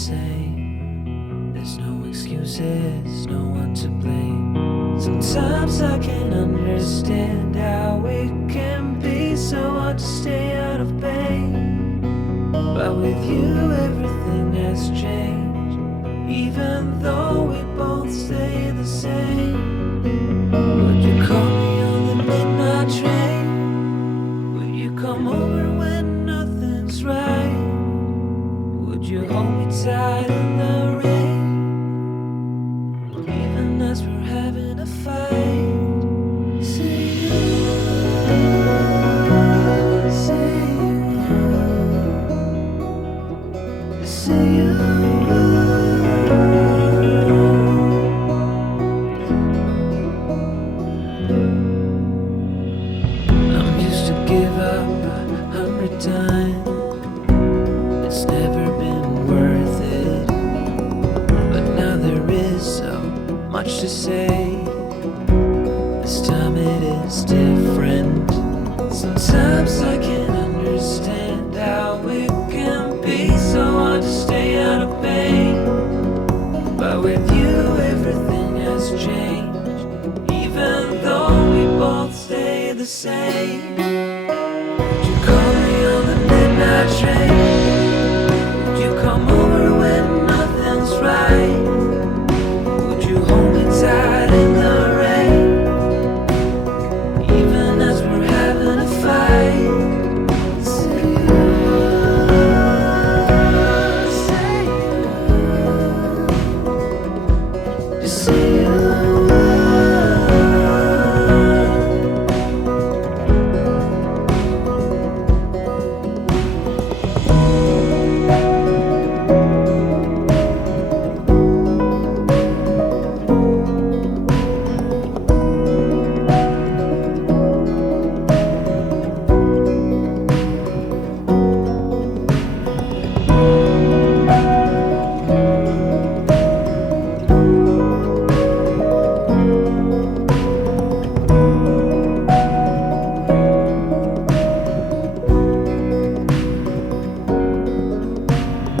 same. There's no excuses, no one to blame. Sometimes I can't understand how it can be so hard to stay out of pain. But with you everything has changed, even though we both stay the same. Would you call me on the midnight train? Would you come over when nothing's right? Would you hold me tight in the rain, even as we're having a fight? Say you, say you. I'm used to give up 100 times. It's never been worth it, but now there is so much to say. This time it is different. Sometimes I can't understand how it can be so hard to stay out of pain. But with you everything has changed, even though we both stay the same. Would you call me on the midnight train? Would you come over when nothing's right? Would you hold me tight in the rain, even as we're having a fight? Say you, say you, just say you.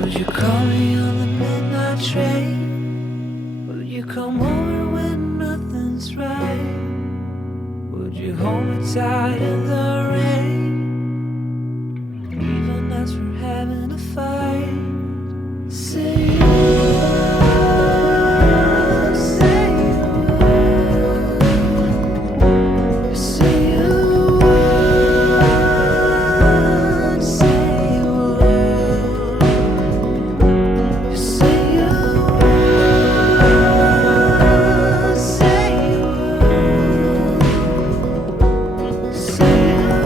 Would you call me on the midnight train? Would you come over when nothing's right? Would you hold me tight in the rain, even as we're having a fight? Say you, say you, say you, say you. Say you.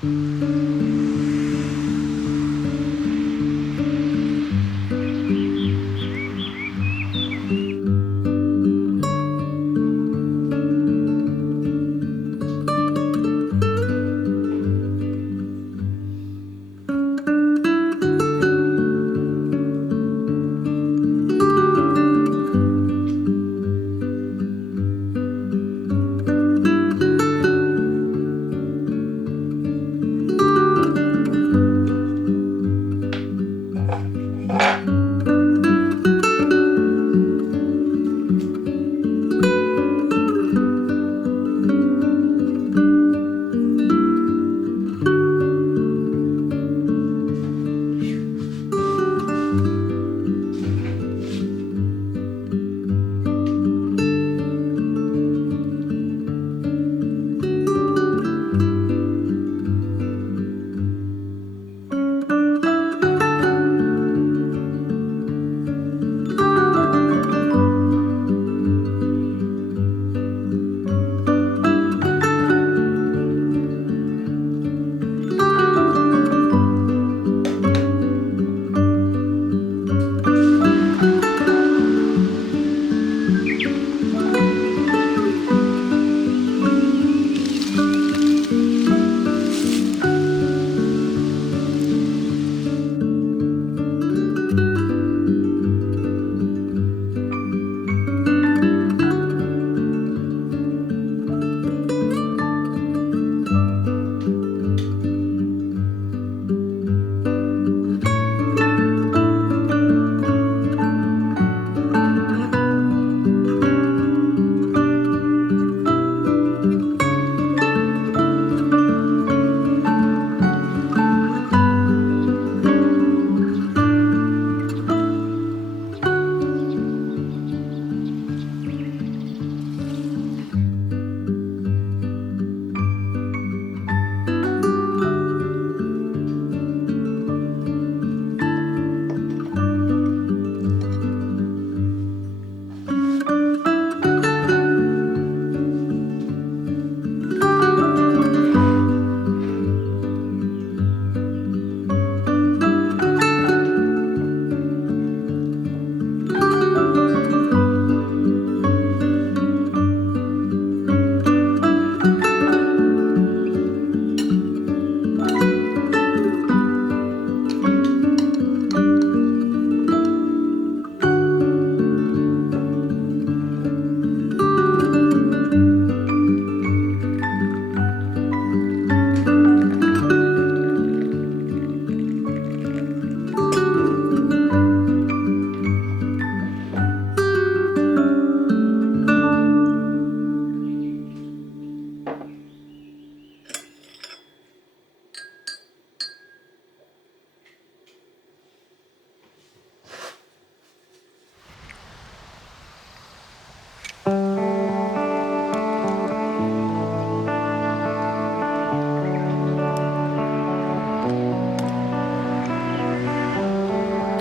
I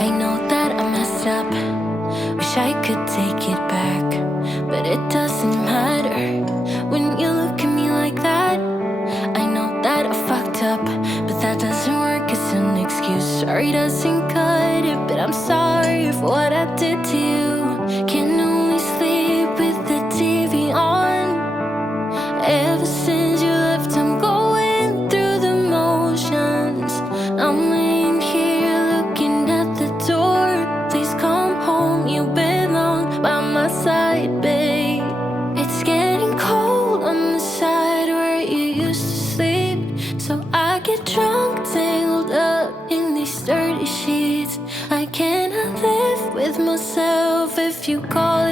know that I messed up. Wish I could take it back. But it doesn't matter when you look at me like that. I know that I fucked up, but that doesn't work as an excuse. Sorry doesn't cut it, but I'm sorry for what I did to you. Can only sleep with the TV on. Ever since you left, I'm going through the motions. I'm laying here looking at the door. Please come home, you belong by my side, babe. It's getting cold on the side where you used to sleep, so I get drunk, tangled up in these dirty sheets. I cannot live with myself if you call